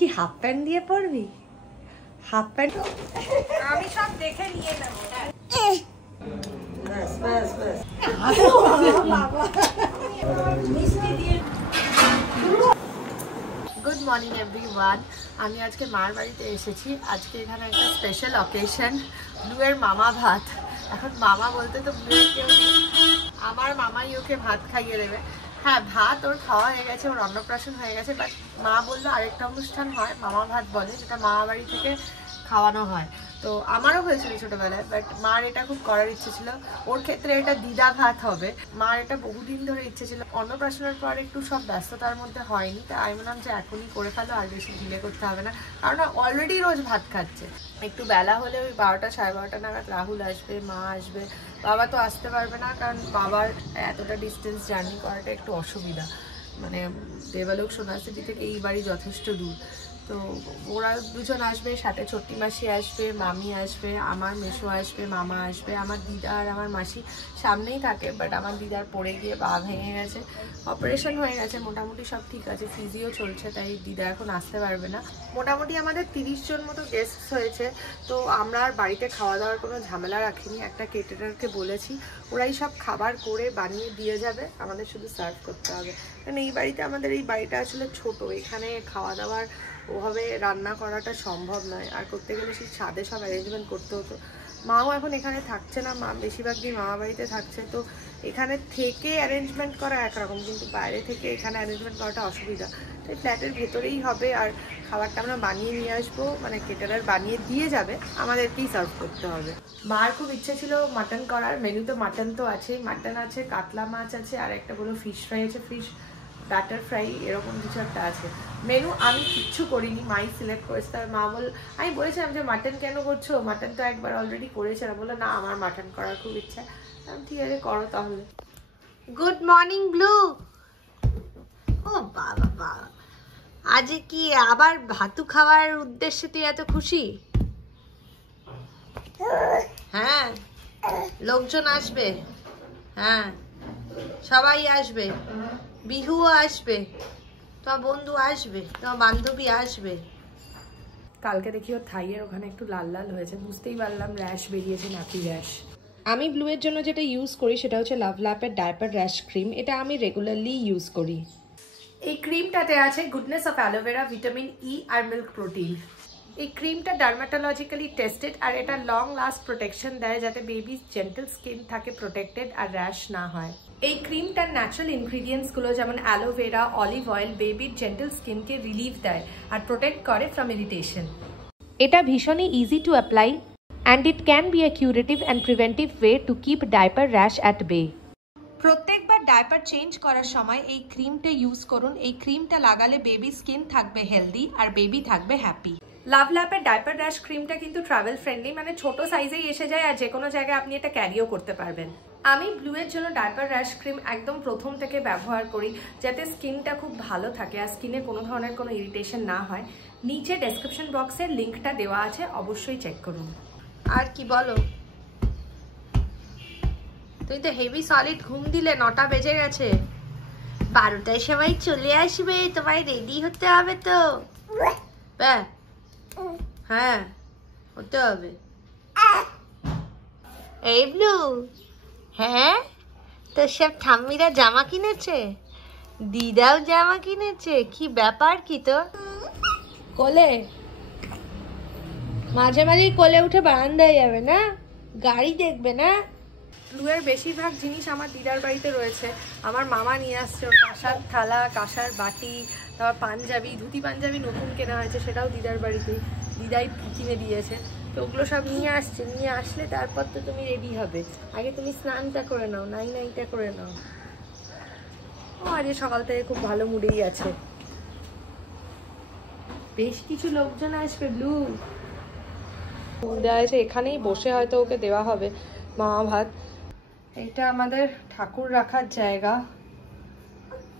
কি half pant দিয়ে পরবি? হাফ প্যান্ট আমি সব দেখে নিয়ে নেব। বাস বাস বাস গুড মর্নিং এভরিওয়ান। আমি আজকে মার বাড়িতে এসেছি। আজকে এখানে একটা স্পেশাল অকেশন, ব্লুয়ের মামা ভাত। এখন মামা বলতে তো ব্লুয়ের কেউ নেই, আমার মামাই ওকে ভাত খাইয়ে দেবে। হ্যাঁ, ভাত ওর খাওয়া হয়ে গেছে, ওর অন্নপ্রাশন হয়ে গেছে, বাট মা বললো আরেকটা অনুষ্ঠান হয়, মামা ভাত বলে, যেটা মামা বাড়ি থেকে খাওয়ানো হয়। তো আমারও হয়েছিল ছোটোবেলায়, বাট মার এটা খুব করার ইচ্ছে ছিল। ওর ক্ষেত্রে এটা দিদা ভাত হবে। মার এটা বহুদিন ধরে ইচ্ছে ছিল। অন্নপ্রাশনের পর একটু সব ব্যস্ততার মধ্যে হয়নি, তাই আমি বললাম যে এখনই করে ফেলো, আর বেশি ডিলে করতে হবে না, কারণ অলরেডি রোজ ভাত খাচ্ছে। একটু বেলা হলে ওই 12টা সাড়ে 12টা নাগাদ রাহুল আসবে, মা আসবে। বাবা তো আসতে পারবে না, কারণ বাবার এতটা ডিস্টেন্স জার্নি করাটা একটু অসুবিধা। মানে দেবালোক সোনারসিটি থেকে এই বাড়ি যথেষ্ট দূর। তো ওরা দুজন আসবে, সাথে ছোট্টি মাসি আসবে, মামি আসবে, আমার মেসো আসবে, মামা আসবে, আমার দিদা আর আমার মাসি সামনেই থাকে। বাট আমার দিদার পড়ে গিয়ে পা ভেঙে গেছে, অপারেশন হয়ে গেছে, মোটামুটি সব ঠিক আছে, ফিজিও চলছে, তাই দিদা এখন আসতে পারবে না। মোটামুটি আমাদের 30 জন মতো গেস্ট হয়েছে। তো আমরা আর বাড়িতে খাওয়া দাওয়ার কোনো ঝামেলা রাখিনি, একটা কেটারারকে বলেছি, ওরাই সব খাবার করে বানিয়ে দিয়ে যাবে, আমাদের শুধু সার্ভ করতে হবে। কারণ এই বাড়িতে, আমাদের এই বাড়িটা আসলে ছোট, এখানে খাওয়া দাওয়ার ওভাবে রান্না করাটা সম্ভব নয়, আর করতে গেলে সেই ছাদে সব অ্যারেঞ্জমেন্ট করতে হতো। মাও এখন এখানে থাকছে না, মা বেশিরভাগ দিন মামা বাড়িতে থাকছে। তো এখানে থেকে অ্যারেঞ্জমেন্ট করা একরকম, কিন্তু বাইরে থেকে এখানে অ্যারেঞ্জমেন্ট করাটা অসুবিধা। তাই ফ্ল্যাটের ভেতরেই হবে, আর খাবারটা আমরা বানিয়ে নিয়ে আসবো, মানে কেটারার বানিয়ে দিয়ে যাবে, আমাদেরকেই সার্ভ করতে হবে। মার খুব ইচ্ছে ছিল মাটন করার, মেনুতে মাটন তো আছেই, মাটন আছে, কাতলা মাছ আছে, আর একটা বলো ফিশ ফ্রাই আছে, ফিশ ব্যাটার ফ্রাই, এরকম কিছু একটা আছে মেনু। আমি কিচ্ছু করিনি, মাই সিলেক্ট করেছে। তার মা আমি বলেছিলাম যে মাটন কেন করছো, মাটন তো একবার অলরেডি করেছে। না, বললো না আমার মাটন করার খুব ইচ্ছা। ঠিক আছে, করো তাহলে। Good morning blue. ও বাবা বাবা, আজ কি আবার ভাতু খাওয়ার উদ্দেশ্যে তুই এত খুশি? হ্যাঁ, লোকজন আসবে, হ্যাঁ সবাই আসবে, বিহুও আসবে, তোমার বন্ধু আসবে, তোমার বান্ধবী আসবে। কালকে দেখি ওর থাইয়ের ওখানে একটু লাল লাল হয়েছে, বুঝতেই পারলাম র্যাশ বেরিয়েছে, নাকি র্যাশ। আমি ব্লুয়ের জন্য যেটা ইউজ করি সেটা হচ্ছে লাভল্যাপের ডায়াপার র্যাশ ক্রিম। এটা আমি রেগুলারলি ইউজ করি। এই ক্রিমটাতে আছে goodness of aloe vera, vitamin E আর মিল্ক প্রোটিন। এই ক্রিমটা ডার্মাটোলজিক্যালি টেস্টেড, আর এটা লং লাস্ট প্রোটেকশন দেয়, যাতে বেবির জেন্টাল স্কিন থাকে প্রোটেক্টেড আর র্যাশ না হয়। এই ক্রিমটার ন্যাচারাল ইনগ্রিডিয়েন্টসগুলো যেমন অ্যালোভেরা, অলিভ অয়েল বেবির জেন্টাল স্কিনকে রিলিফ দেয় আর প্রোটেক্ট করে ফ্রম ইরিটেশন। এটা ভীষণই easy to apply and it can be a curative and preventive way to keep diaper rash at বে। প্রত্যেকবার ডায়াপার চেঞ্জ করার সময় এই ক্রিমটা ইউজ করুন। এই ক্রিমটা লাগালে বেবি স্কিন থাকবে হেলদি আর বেবি থাকবে হ্যাপি। লাভল্যাপের ডায়াপার র্যাশ ক্রিমটা কিন্তু ট্রাভেল ফ্রেন্ডলি, মানে ছোট সাইজেই এসে যায়, আর যে কোনো জায়গায় আপনি এটা ক্যারিও করতে পারবেন। আমি ব্লুয়ের জন্য ডায়াপার র্যাশ ক্রিম একদম প্রথম থেকে ব্যবহার করি, যাতে স্কিনটা খুব ভালো থাকে আর স্কিনে কোনো ধরনের কোনো ইরিটেশন না হয়। নিচে ডেসক্রিপশন বক্সের লিঙ্কটা দেওয়া আছে, অবশ্যই চেক করুন। আর কি বলো, তুই তো হেভি সলিড ঘুম দিলে, 9টা বেজে গেছে, 12টায় সবাই চলে আসবে, তোমায় রেডি হতে হবে তো। হ্যাঁ, হতে হবে। এই ব্লু, হ্যাঁ তোর সব ঠাম্মিরা জামা কিনেছে, দিদাও জামা কিনেছে, কি ব্যাপার কি তোর? কোলে মাঝে মাঝেই কোলে উঠে বারান্দায় যাবে না, গাড়ি দেখবে না। ব্লুয়ের বেশিরভাগ জিনিস আমার দিদার বাড়িতে রয়েছে, আমার মামা নিয়ে আসছে। কাঁসার থালা, কাঁসার বাটি, তারপর পাঞ্জাবি, ধুতি পাঞ্জাবি নতুন কেনা হয়েছে, সেটাও দিদার বাড়িতেই, দিদাই কিনে দিয়েছে। তো ওগুলো সব নিয়ে আসছে, নিয়ে আসলে তারপর তো তুমি রেডি হবে। আগে তুমি স্নানটা করে নাও, নাইটা করে নাও। ও আজ সকাল থেকে খুব ভালো মুডেই আছে। বেশ কিছু লোকজন আসবে ব্লু, দেওয়া হয়েছে, এখানেই বসে হয়তো ওকে দেওয়া হবে মামা ভাত। এটা আমাদের ঠাকুর রাখার জায়গা,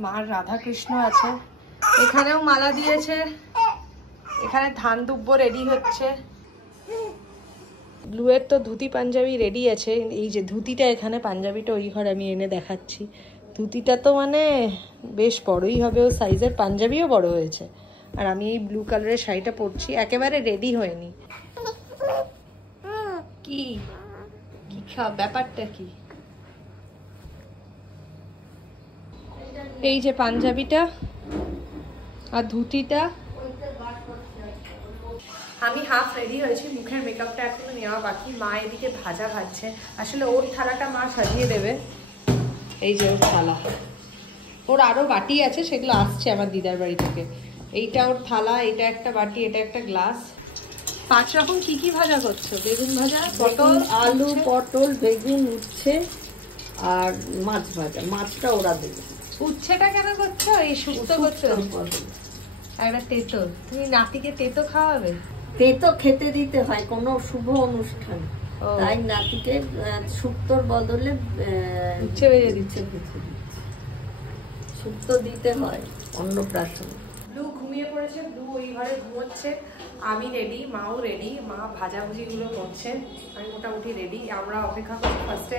মার রাধাকৃষ্ণ আছে, এখানেও মালা দিয়েছে, এখানে ধান দুব্বো রেডি হচ্ছে। ব্লুয়ের তো ধুতি পাঞ্জাবি রেডি আছে, এই যে ধুতিটা এখানে, পাঞ্জাবিটা ওই ঘর আমি এনে দেখাচ্ছি। ধুতিটা তো মানে বেশ বড়ই হবে ও সাইজের, পাঞ্জাবিও বড় হয়েছে, আর আমি এই ব্লু কালারের শাড়িটা পরছি, একেবারে রেডি হয়নি। কি কি ব্যাপারটা কি? এই যে পাঞ্জাবিটা আর ধুতিটা। আমি হাফ রেডি হয়েছি, মুখের মেকআপটা এখনো নেওয়া বাকি। মা এদিকে ভাজা ভাজছে, আসলে ওর থালাটা মা সাজিয়ে দেবে। এই যে ওর থালা, ওর আরো বাটি আছে, সেগুলো আসছে আমার দিদার বাড়ি থেকে। এইটা ওর থালা, এটা একটা বাটি, এটা একটা গ্লাস। 5 রকম কি কি ভাজা করছো? বেগুন ভাজা, পটল, আলু, পটল, বেগুন, উচ্ছে আর মাছ ভাজা। মাছটা ওরা দেবে। উচ্ছেটা কেন করছো? এই শুক্তো করছো? একটা তেতো, তুমি নাতিকে তেতো খাওয়াবে? তেতো খেতে দিতে হয় কোনো শুভ অনুষ্ঠান, তাই নাতিকে শুক্তোর বদলে উচ্ছে ভেজে দিচ্ছে। শুক্তো দিতে হয় অন্নপ্রাশন। ব্লু ঘুমিয়ে পড়েছে, ব্লু ওই ঘরে ঘুমোচ্ছে। আমি রেডি, মাও রেডি। মা ভাজাভুজিগুলো করছে, আমি মোটামুটি রেডি। আমরা অপেক্ষা করছি ফার্স্টে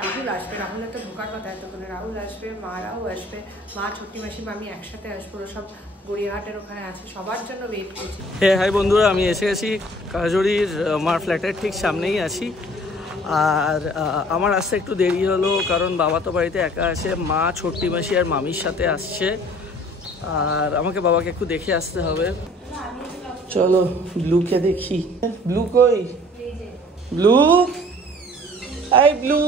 রাহুল আসবে। রাহুলের তো ঢোকার কথা এতক্ষণে। রাহুল আসবে, মারাও আসবে, মা ছোট্টি মাসিমা আমি একসাথে আসবো। সব গড়িয়াহাটের ওখানে আছে, সবার জন্য ওয়েট করছি। হাই বন্ধুরা, আমি এসে গেছি কাজরির মার ফ্ল্যাটের ঠিক সামনেই আছি। আর আমার আসতে একটু দেরি হলো, কারণ বাবা তো বাড়িতে একা আছে, মা ছোট্টি মাসি আর মামির সাথে আসছে। আর আমাকে বাবাকে একটু দেখে আসতে হবে। চলো ব্লুকে দেখি। ব্লু কই? ব্লু, এই ব্লু,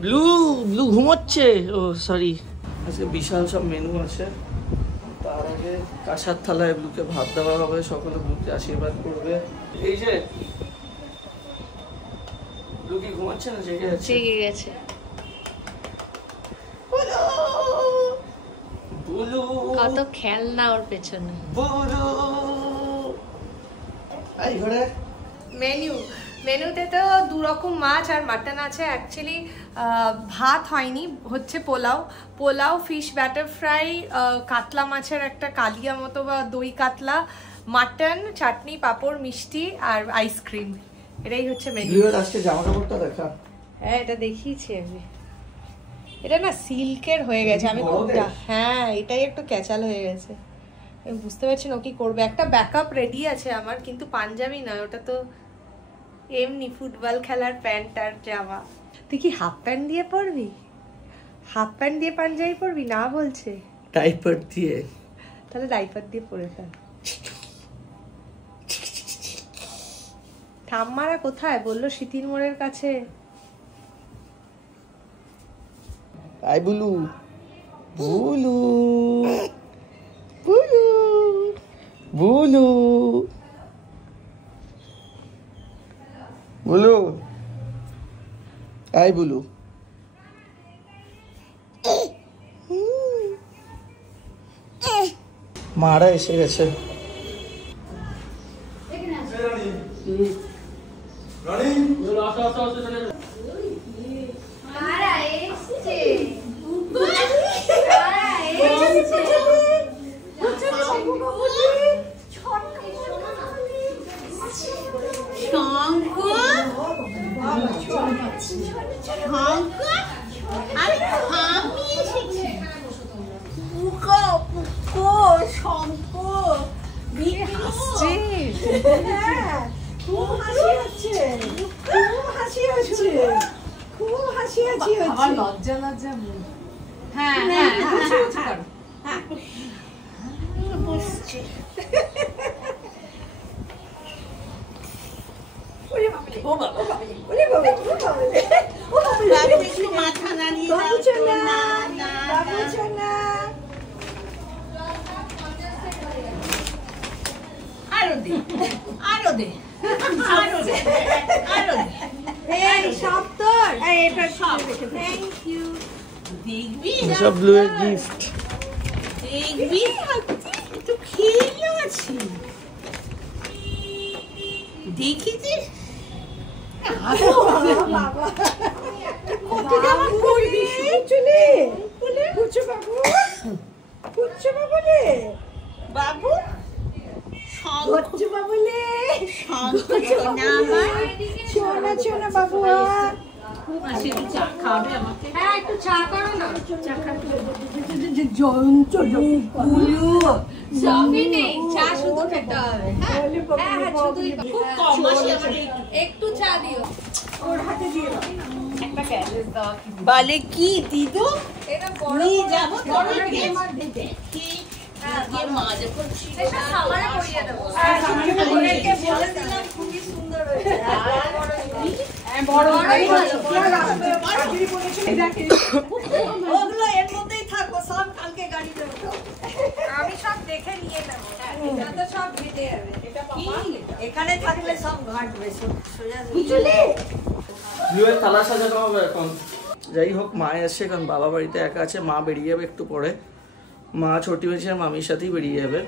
ব্লু ব্লু ঘুমোচ্ছে। ও সরি, আজকে বিশাল সব মেনু আছে। তার আগে কাঁসার থালায় ব্লুকে ভাত দেওয়া হবে, সকলে ব্লুকে আশীর্বাদ করবে। এই যে ব্লু কি ঘুমাচ্ছে না জেগে আছে? জেগে গেছে। বুলু, কত খেলনা ওর পেছনে। বুলু, এই ঘরে মেনুতে তো 2 রকম মাছ আর মাটন আছে। অ্যাকচুয়ালি ভাত হয়নি, হচ্ছে পোলাও, ফিশ ব্যাটার ফ্রাই, কাতলা মাছের একটা কালিয়া মতো বা দই কাতলা, মাটন, চাটনি, পাঁপড়, মিষ্টি আর আইসক্রিম। এটাই হচ্ছে মেনু। আজকে জামা কাপড়টা দেখা। হ্যাঁ, এটা দেখিয়েছি আমি। এটা না সিল্কের হয়ে গেছে। আমি হ্যাঁ, এটাই একটু ক্যাচাল হয়ে গেছে। আমি বুঝতে পারছি না ও কি করবে। একটা ব্যাকআপ রেডি আছে আমার, কিন্তু পাঞ্জাবি নয়, ওটা তো এমনি ফুটবল খেলার প্যান্ট আর জামা। তুই কি হাফ প্যান্ট দিয়ে পরবি? হাফ প্যান্ট দিয়ে পাঞ্জাবি পরবি না বলছে? ডাইপার দিয়ে। তাহলে ডাইপার দিয়ে পরে ফেল। ঠাম্মারা কোথায়? বললো শীতির মোড়ের কাছে। আই বুলু, বুলু, বুলু, বুলু, বুলু, আই বুলু। মারা এসে গেছে। সব ব্লু এর গিফট। দেখবি তো খেয়ে আছি, দেখিছিস? বাবু হ্যাঁ একটু চা করো না। সবই নেই, চা শুধু খেতে হবে। একটু চা দিও। বলে কি দিদু এটা বড় নিয়ে যাবো সামারে পরিয়ে দেবো। খুবই সুন্দর হয়েছে। ওগুলো এর মধ্যেই থাকবো, সব কালকে গাড়িতে উঠাবো। আমি সব দেখে নিয়ে নেবো, যাতে সব ঘেটে যাবে। এখানে থাকলে সব ঘাটবে, সোজা বিয়ের থালা সাজানো হবে এখন। যাই হোক, মা এসছে কারণ বাবা বাড়িতে একা আছে। মা বেরিয়ে যাবে একটু পরে। মা ছোটি মাসি আর মামির সাথেই বেরিয়ে যাবে।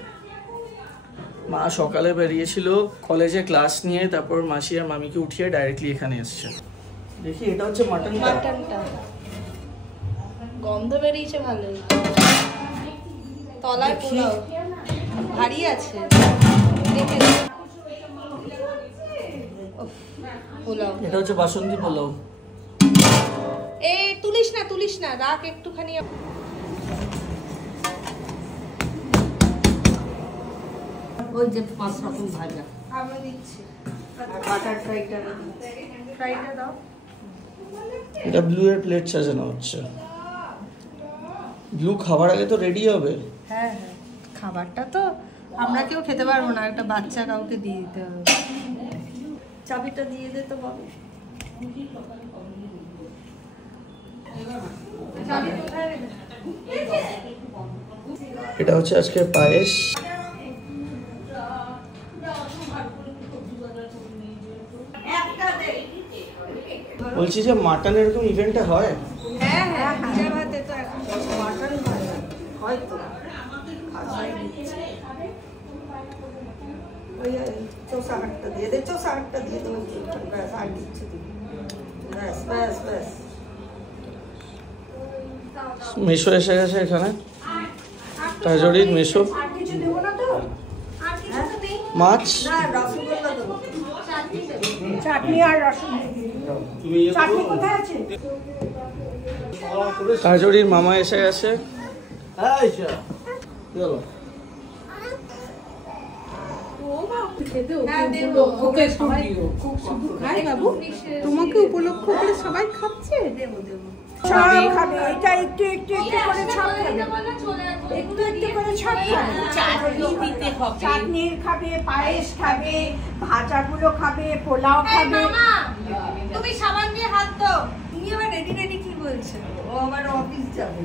মা সকালে বেরিয়েছিল কলেজে ক্লাস নিয়ে, তারপর মাসি আর মামিকে উঠিয়ে ডাইরেক্টলি এখানে এসছে। দেখি, এটা হচ্ছে মাটনটা। গন্ধ বেরিয়েছে ভালোই। তলায় পোলাও ভারী আছে, পোলাও। এটা হচ্ছে বাসন্তী পোলাও। এই তুলিস না, রাখ একটুখানি। ওই যে 5 রকম ভাজা আমি দিচ্ছি। বাটার ফ্রাইটা ফ্রাইটা দাও। এটা ব্লু এর প্লেট সাজানো হচ্ছে। ব্লু খাবার আগে তো রেডি হবে। হ্যাঁ হ্যাঁ, খাবারটা তো আমরা কেউ খেতে পারবো না, একটা বাচ্চা কাউকে দিয়ে দিতে হবে। চাবিটা দিয়ে দে তো বাবু। এটা হচ্ছে আজকে পায়েস। বলছি যে মাটন এরকম ইভেন্টে হয়? হ্যাঁ হ্যাঁ, হাজার ভাতে তো এখন মাটন হয়তো ওই চোষা হাটটা দিয়ে দে, চোষা হাটটা দিয়ে দেবো। ব্যাস, আর দিচ্ছি, ব্যাস ব্যাস ব্যাস। মিশো এসে গেছে এখানে। কাজরির মিশো। মাছ, না, রসগোল্লা দেবো। চাটনি আর চাটনি কোথায় আছে? কাজরির মামা এসে গেছে। ওকে সবাই খায় বাবু, তোমাকে উপলক্ষ করে সবাই খাচ্ছে। সব খাবে, এটা একটু একটু একটু করে সব খাবে, একটু একটু করে সব খাবে। চাটনি দিতে হবে, চাটনি খাবে, পায়েস খাবে, ভাজাগুলো খাবে, পোলাও খাবে। তুমি সাবান দিয়ে হাত দাও। তুমি আবার রেডি কি বলছো? ও আবার অফিস যাবে।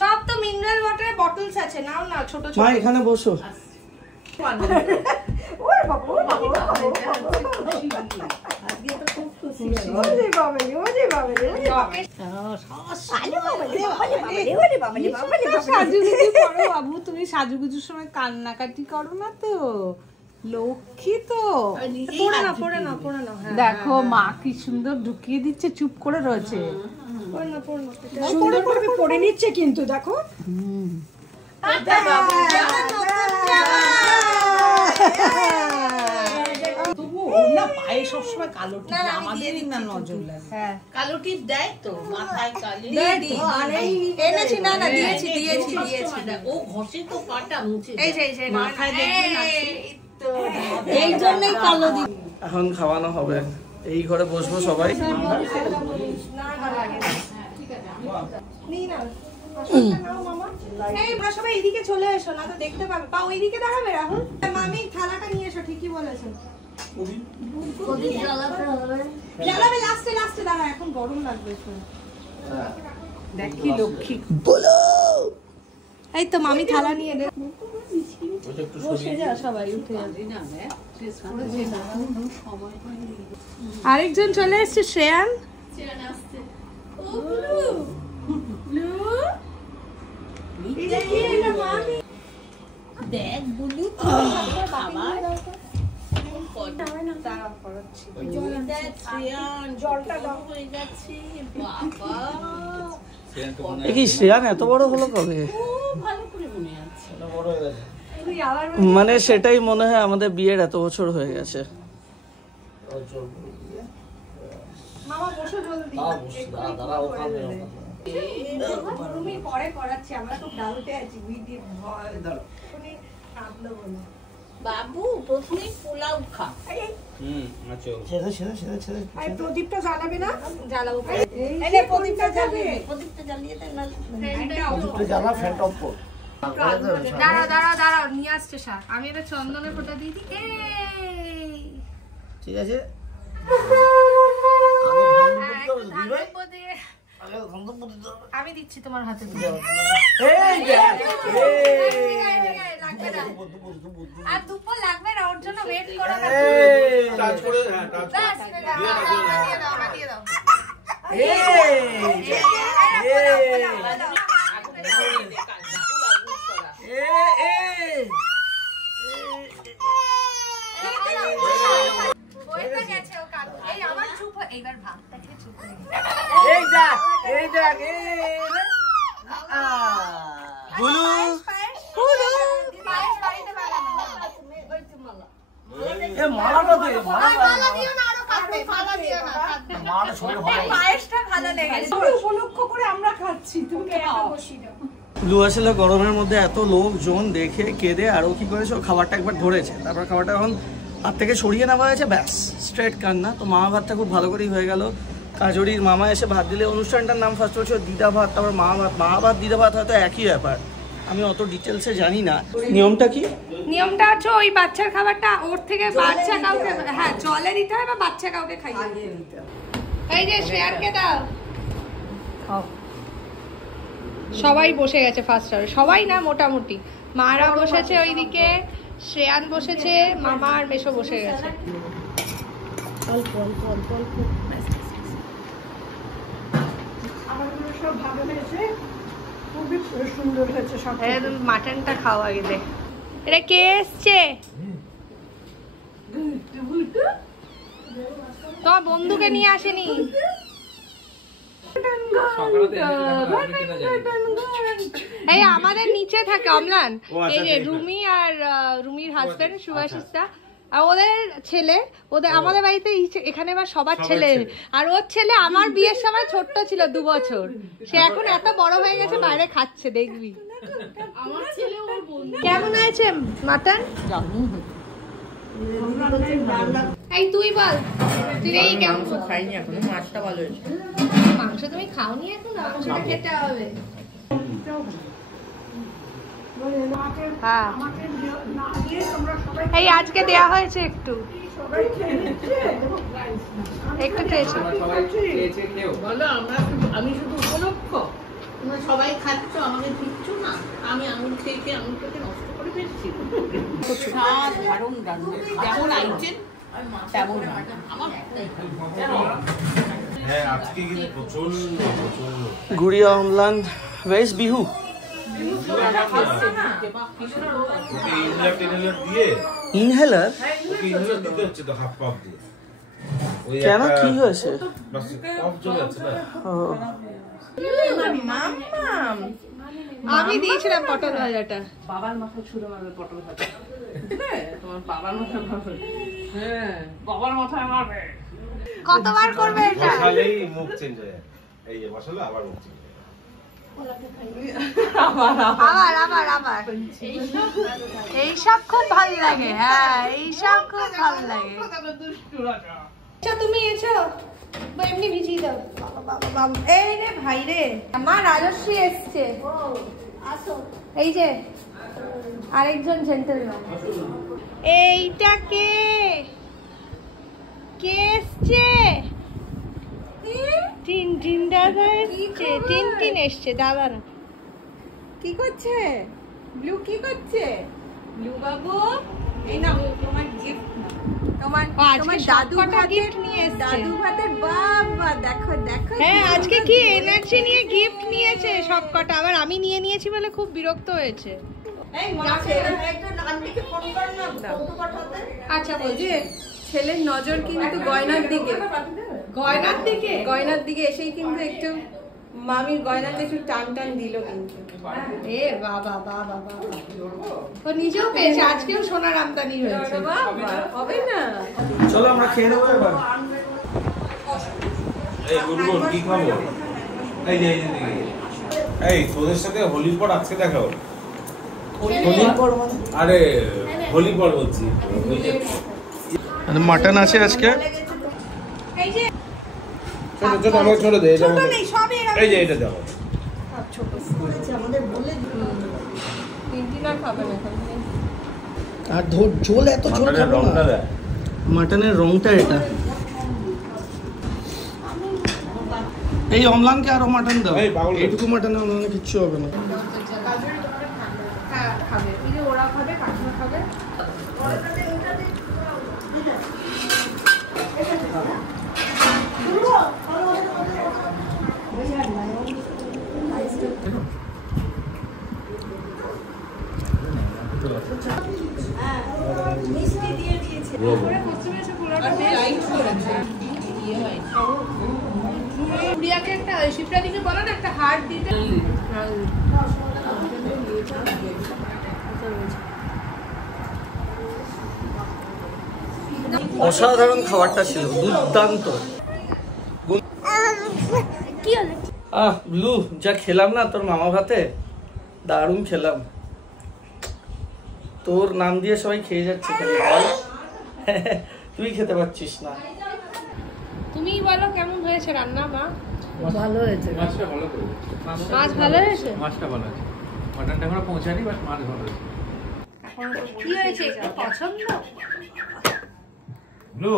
সব তো মিনারেল ওয়াটারের বটলস আছে, নাও না ছোট ছোট। মা এখানে বসো। ওরে বাবা, ওরে বাবা, ওরে বাবা, ওরে বাবা। আজকে তো খুব খুশি। ওরে বাবা, ওরে বাবা, ওরে বাবা। সাজুগুজু করো বাবু, তুমি সাজুগুজুর সময় কান্নাকাটি করো না তো? লক্ষ্মী তো। পড়ে নাও। হ্যাঁ, দেখো মা কি সুন্দর ঢুকিয়ে দিচ্ছে, চুপ করে রয়েছে। পড়ে নাও। সুন্দর করে পড়ে নিচ্ছে কিন্তু দেখো। পায়ে সবসময় কালো টিপ, আমাদের না নজর লাগে। হ্যাঁ, কালো টিপ দেয় তো মাথায় কালি এনেছি। না দিয়েছি। ও ঘষে তো পাটা মুছে এই যে মাথায় দেখবেন এই জন্যই কালো দিই। এখন খাওয়ানো হবে। এই ঘরে বসবো সবাই। আমরা সবাই এইদিকে চলে এসো, না তো দেখতে পাবে। পা ওইদিকে দাঁড়াবে রাহুল। মামি থালাটা নিয়ে এসো, ঠিকই বলেছো। জ্বালাবে লাস্টে দাঁড়া, এখন গরম লাগবে। দেখি লক্ষ্মী বলো। এই তো মামি থালা নিয়ে দে। বসে যা সবাই উঠে আরেকজন চলে এসেছে, শ্রেয়ান। দেখ বুলু জলটা দাও হয়ে যাচ্ছে বাবা। কি শ্রেয়ান এত বড় হলো কবে? ভালো করে মনে আছে। মানে সেটাই মনে হয় আমাদের বিয়ের এত বছর হয়ে গেছে। তুমি পরে করাচ্ছি, আমরা খুব ডাউটে আছি ভিডিও শুনি কাঁদলো বলে। বাবু প্রথমে পোলাও খা। আর প্রদীপটা জ্বালাবে না? জ্বালাবো। এই নে প্রদীপটা জ্বালিয়ে, প্রদীপটা জ্বালিয়ে দেন না। দাঁড়াও দাঁড়াও দাঁড়াও, নিয়ে আসছে শাক। আমি এটা চন্দনের ফোঁটা দিয়ে দিই। ঠিক আছে, আমি দিচ্ছি তোমার হাতে। আর দুপুর লাগবে না, ওর জন্য ওয়েট করো না। এইবার ভাতটা খেয়ে চুপ করে উপলক্ষ করে আমরা খাচ্ছি, তুমি বসি দাও। লু আসলে গরমের মধ্যে এত লোকজন দেখে কেঁদে আরও কি করেছে, ও খাবারটা একবার ধরেছে, তারপর খাবারটা এখন হাত থেকে সরিয়ে নেওয়া হয়েছে, ব্যাস স্ট্রেট কান্না। তো মামা ভাতটা খুব ভালো করেই হয়ে গেল। কাজরির মামা এসে ভাত দিলে, অনুষ্ঠানটার নাম ফার্স্ট হচ্ছে দিদা ভাত, তারপর মামা ভাত। মামা ভাত দিদা ভাত হয়তো একই ব্যাপার, আমি অত ডিটেলসে জানি না। নিয়মটা কি? নিয়মটা হচ্ছে ওই বাচ্চার খাবারটা ওর থেকে বাচ্চা কাউকে, হ্যাঁ জলে দিতে হয় বা বাচ্চা কাউকে খাইয়ে দিতে হবে। এই যে শ্রেয়ানকে দাও, সবাই বসে গেছে ফার্স্ট আওয়ারে, সবাই না মোটামুটি। মারা বসেছে ওইদিকে, শ্রেয়ান বসেছে, মামা আর মেশো বসে গেছে। অল্প অল্প অল্প অল্প আমারগুলো সব ভালো হয়েছে, খুবই সুন্দর হয়েছে সব। তুমি মাটনটা খাও আগে দেখ। এটা কে এসছে? তোমার বন্ধুকে নিয়ে আসেনি? এই আমাদের নিচে থাকে অম্লান, এই যে রুমি আর রুমির হাজবেন্ড সুভাষিসটা, আর ওদের ছেলে, ওদের আমাদের বাড়িতে এখানে এবার সবার ছেলে, আর ওর ছেলে আমার বিয়ের সময় ছোট্ট ছিল 2 বছর, সে এখন এত বড় হয়ে গেছে, বাইরে খাচ্ছে দেখবি। কেমন আছে মাটন? এই তুই বল, তুই এই কেমন? খাইনি এখনো, মাছটা ভালো হয়েছে। মাংস তুমি খাওনি এখন, মাংসটা খেতে হবে। হ্যাঁ এই আজকে দেয়া হয়েছে একটু একটু খেয়েছি। বলো আমি শুধু উপলক্ষ, তোমরা সবাই খাচ্ছ, আমাকে দিচ্ছ না। আমি আঙুল খেয়ে খেয়ে আঙুলটাকে নষ্ট করে ফেলছি। সাধারণ রান্না, যেমন আইটেম তেমন আমার। হ্যাঁ আজকে কিন্তু প্রচন্ড গুড়িয়া অম্লান ওয়েস বিহু ইনহেলার দিতে হচ্ছে তো হাফ পাপ দিয়ে। কেন, কি হয়েছে? কফ চলে যাচ্ছে না। আমি দিয়েছিলাম পটল ভাজাটা। বাবার মাথায় ছুঁড়ে মারবে পটল ভাজা। তোমার বাবার মাথায় মারবে। হ্যাঁ বাবার মাথায় মারবে। কতবার করবে এটা? বসালেই মুখ চেঞ্জ হয়ে যায়। এই যে বসালে আবার মুখ চেঞ্জ হয়ে যায়। আবার আবার আবার এইসব খুব ভালো লাগে। হ্যাঁ এইসব খুব ভালো লাগে। আচ্ছা তুমি এসো, এমনি ভিজিয়ে দাও। এই রে ভাই রে, আমার রাজশ্রী এসছে। এই যে আরেকজন জেন্টলম্যান। এইটা কে কে এসছে? টিন দাদা এসছে, টিন এসছে দাদা না। কি করছে ব্লু? কি করছে ব্লু বাবু? এই নাও তোমার গিফট, তোমার দাদু ভাতের নিয়ে এসেছে। দাদু ভাতের বাবা, দেখো দেখো। হ্যাঁ আজকে কি এনার্জি নিয়ে গিফট নিয়েছে সবকটা, আবার আমি নিয়ে নিয়েছি বলে খুব বিরক্ত হয়েছে। এই মাছে একটা আন্টিকে ফোন কর না, ফটো পাঠাতে। আচ্ছা বলছি, ছেলের নজর কিন্তু গয়নার দিকে, গয়নার দিকে এসেই কিন্তু একটু মামির গয়নাতে একটু টান টান দিল কিন্তু। এ বাবা বাবা বাবা, ও নিজেও পেয়েছে, আজকেও সোনার আমদানি হয়েছে। হবে না? চলো আমরা খেয়ে নেবো এবার। এই গুনগুন কি খবর? এই যে এই তোদের সাথে হোলির পর আজকে দেখা হলো। আরে হোলি পর বলছি। মাটন আছে আজকে। এই যে ছোট আমাকে ছোট দে, এটা ছোট নেই, সবই এরকম। এই যে এটা দাও। আর ঝোল এত ঝোল মাটনের খাবো রংটা না। দেখ। মাটনের রংটা এটা। এই অমলানকে আরো মাটন দাও। এই পাগল। এইটুকু মাটনে অমলানে কিচ্ছু হবে না। হ্যাঁ খাবে, এই যে ওরা খাবে, কাকিমা খাবে। প্রিয়াকে একটা শিপ্রাদিকে বলো না একটা হার্ট দিতে। অসাধারণ খাবারটা ছিল, দুর্দান্ত। ব্লু যা খেলাম না তোর মামা ভাতে, দারুণ খেলাম। তোর নাম দিয়ে সবাই খেয়ে যাচ্ছে খালি বল। তুই খেতে পারছিস না। তুমি বলো কেমন হয়েছে রান্না মা? ভালো হয়েছে। মাছটা ভালো করে মাছ ভালো হয়েছে? মাছটা ভালো আছে, মাটনটা এখনো পৌঁছায়নি, বাট মাছ ভালো হয়েছে। কি হয়েছে একটু পছন্দ? ব্লু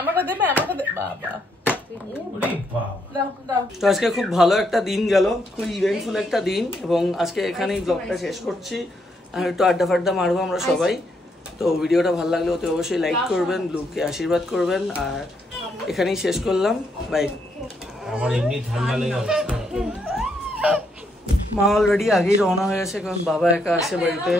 আমাকে দেবে, আমাকে বাবা ওরে বাবা। দাও দাও। তো আজকে খুব ভালো একটা দিন গেল, খুব ইভেন্টফুল একটা দিন, এবং আজকে এখানেই ব্লগটা শেষ করছি। আর একটু আড্ডা ফাড্ডা মারবো আমরা সবাই। তো ভিডিওটা ভালো লাগলে অতি অবশ্যই লাইক করবেন, ব্লুকে আশীর্বাদ করবেন, আর এখানেই শেষ করলাম। বাই। আমার এমনি ঠান্ডা লেগে গেছে। মা অলরেডি আগেই রওনা হয়ে গেছে, কারণ বাবা একা আছে বাড়িতে।